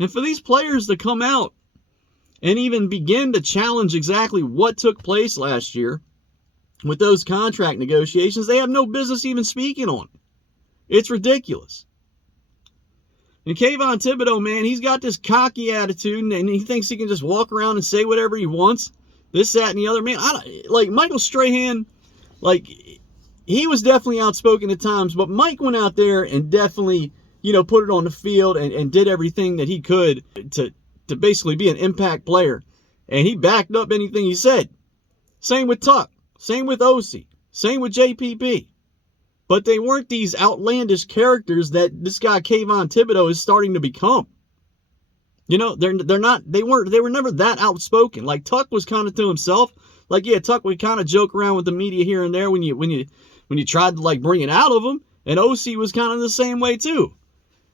And for these players to come out and even begin to challenge exactly what took place last year with those contract negotiations, they have no business even speaking on it. It's ridiculous. And Kayvon Thibodeaux, man, he's got this cocky attitude, and he thinks he can just walk around and say whatever he wants. This, that, and the other. Man, like Michael Strahan, like, he was definitely outspoken at times, but Mike went out there and definitely, put it on the field and did everything that he could to basically be an impact player. And he backed up anything he said. Same with Tuck. Same with OC. Same with JPP. But they weren't these outlandish characters that this guy Kayvon Thibodeaux is starting to become. They were never that outspoken. Like Tuck was kind of to himself. Like, yeah, Tuck would kind of joke around with the media here and there when you tried to like bring it out of him. And OC was kind of the same way too.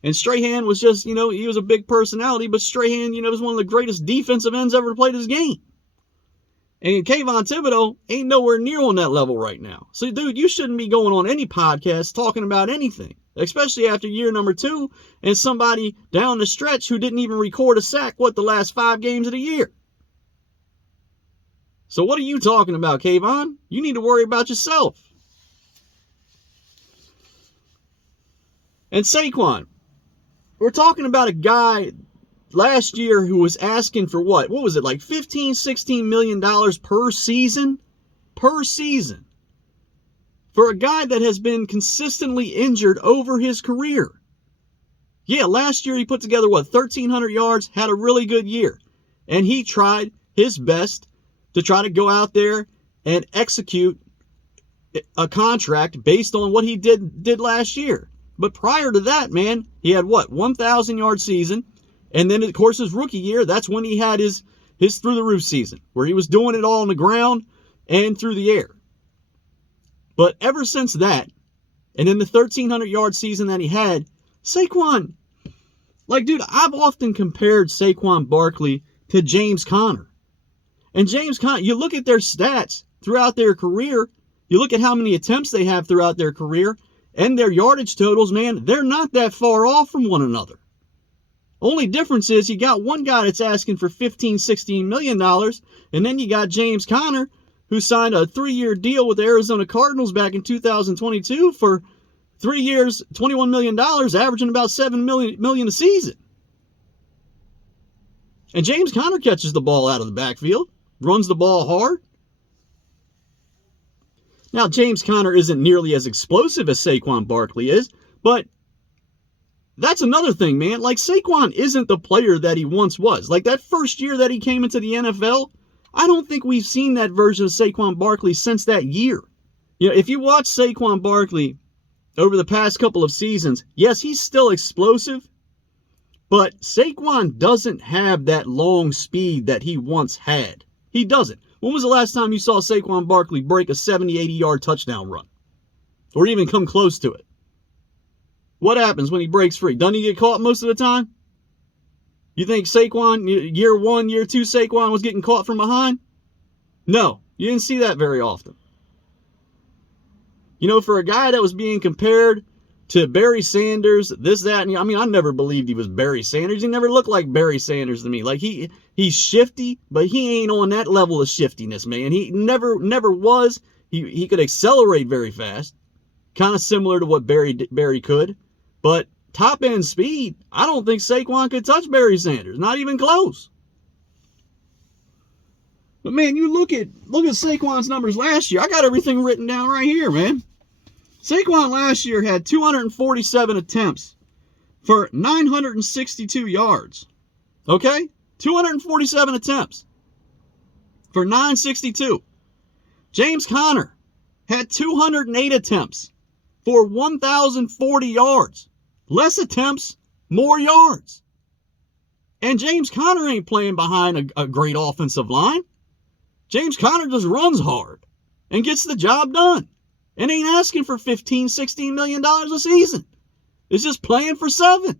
And Strahan was just, he was a big personality, but Strahan, was one of the greatest defensive ends ever to play this game. And Kayvon Thibodeaux ain't nowhere near on that level right now. So, dude, you shouldn't be going on any podcast talking about anything, especially after year number 2 and somebody down the stretch who didn't even record a sack, the last 5 games of the year. So what are you talking about, Kayvon? You need to worry about yourself. And Saquon, we're talking about a guy last year who was asking for what was it, like $15-16 million per season? Per season. For a guy that has been consistently injured over his career. Yeah, last year he put together, 1,300 yards, had a really good year. And he tried his best to try to go out there and execute a contract based on what he did last year. But prior to that, man, he had 1,000-yard season. And then, of course, his rookie year, that's when he had his through-the-roof season, where he was doing it all on the ground and through the air. But ever since that, and in the 1,300-yard season that he had, Saquon, dude, I've often compared Saquon Barkley to James Conner. And James Conner, you look at their stats throughout their career, you look at how many attempts they have throughout their career, and their yardage totals, man, they're not that far off from one another. Only difference is you got one guy that's asking for $15-16 million, and then you got James Conner, who signed a 3-year deal with the Arizona Cardinals back in 2022 for 3 years, $21 million, averaging about $7 million a season. And James Conner catches the ball out of the backfield, runs the ball hard. Now, James Conner isn't nearly as explosive as Saquon Barkley is, but that's another thing, man. Saquon isn't the player that he once was. That first year that he came into the NFL, I don't think we've seen that version of Saquon Barkley since that year. If you watch Saquon Barkley over the past couple of seasons, yes, he's still explosive, but Saquon doesn't have that long speed that he once had. He doesn't. When was the last time you saw Saquon Barkley break a 70, 80-yard touchdown run? Or even come close to it? What happens when he breaks free? Doesn't he get caught most of the time? You think Saquon, year 1, year 2, Saquon was getting caught from behind? No, you didn't see that very often. For a guy that was being compared to Barry Sanders, this, that, and I never believed he was Barry Sanders. He never looked like Barry Sanders to me. He's shifty, but he ain't on that level of shiftiness, man. He never was. He could accelerate very fast, kind of similar to what Barry could. But top-end speed, I don't think Saquon could touch Barry Sanders. Not even close. But, man, you look at Saquon's numbers last year. I got everything written down right here, man. Saquon last year had 247 attempts for 962 yards. Okay? 247 attempts for 962. James Conner had 208 attempps for 1,040 yards. Less attempts, more yards. And James Conner ain't playing behind a great offensive line. James Conner just runs hard and gets the job done. And ain't asking for $15-16 million a season. It's just playing for 7.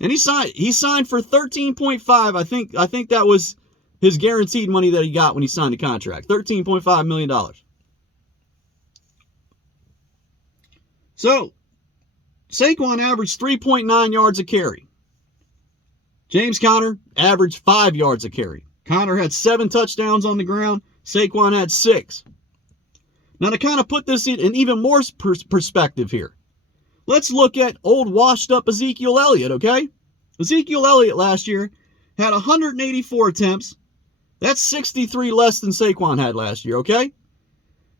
And he signed for 13.5. I think that was his guaranteed money that he got when he signed the contract. $13.5 million. So, Saquon averaged 3.9 yards a carry. James Conner averaged 5 yards a carry. Conner had 7 touchdowns on the ground. Saquon had 6. Now, to kind of put this in even more perspective here, let's look at old washed-up Ezekiel Elliott, okay? Ezekiel Elliott last year had 184 attempts. That's 63 less than Saquon had last year, okay?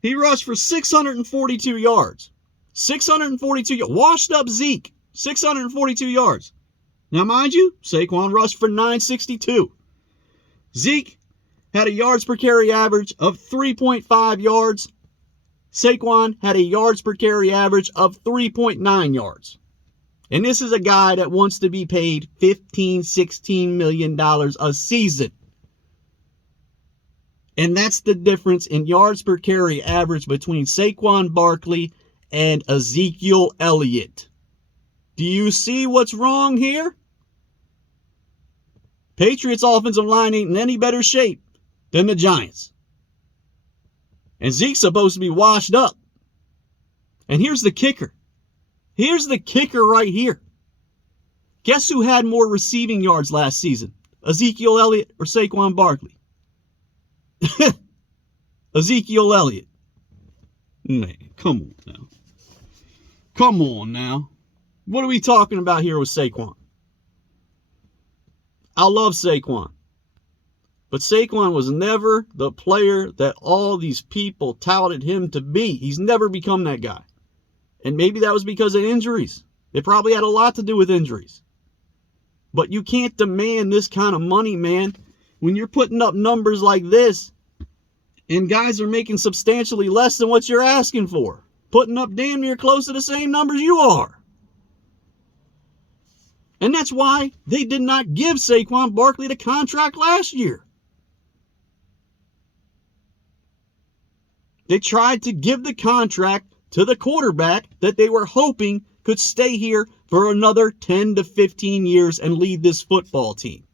He rushed for 642 yards. 642 yards. Washed up Zeke, 642 yards. Now, mind you, Saquon rushed for 962. Zeke had a yards per carry average of 3.5 yards. Saquon had a yards per carry average of 3.9 yards. And this is a guy that wants to be paid $15, $16 million a season. And that's the difference in yards per carry average between Saquon Barkley and Ezekiel Elliott. Do you see what's wrong here? Patriots' offensive line ain't in any better shape than the Giants. And Zeke's supposed to be washed up. And here's the kicker. Here's the kicker right here. Guess who had more receiving yards last season? Ezekiel Elliott or Saquon Barkley? Ezekiel Elliott. Man, come on now. Come on now. What are we talking about here with Saquon? I love Saquon. But Saquon was never the player that all these people touted him to be. He's never become that guy. And maybe that was because of injuries. It probably had a lot to do with injuries. But you can't demand this kind of money, man, when you're putting up numbers like this and guys are making substantially less than what you're asking for. Putting up damn near close to the same numbers you are. And that's why they did not give Saquon Barkley the contract last year. They tried to give the contract to the quarterback that they were hoping could stay here for another 10 to 15 years and lead this football team.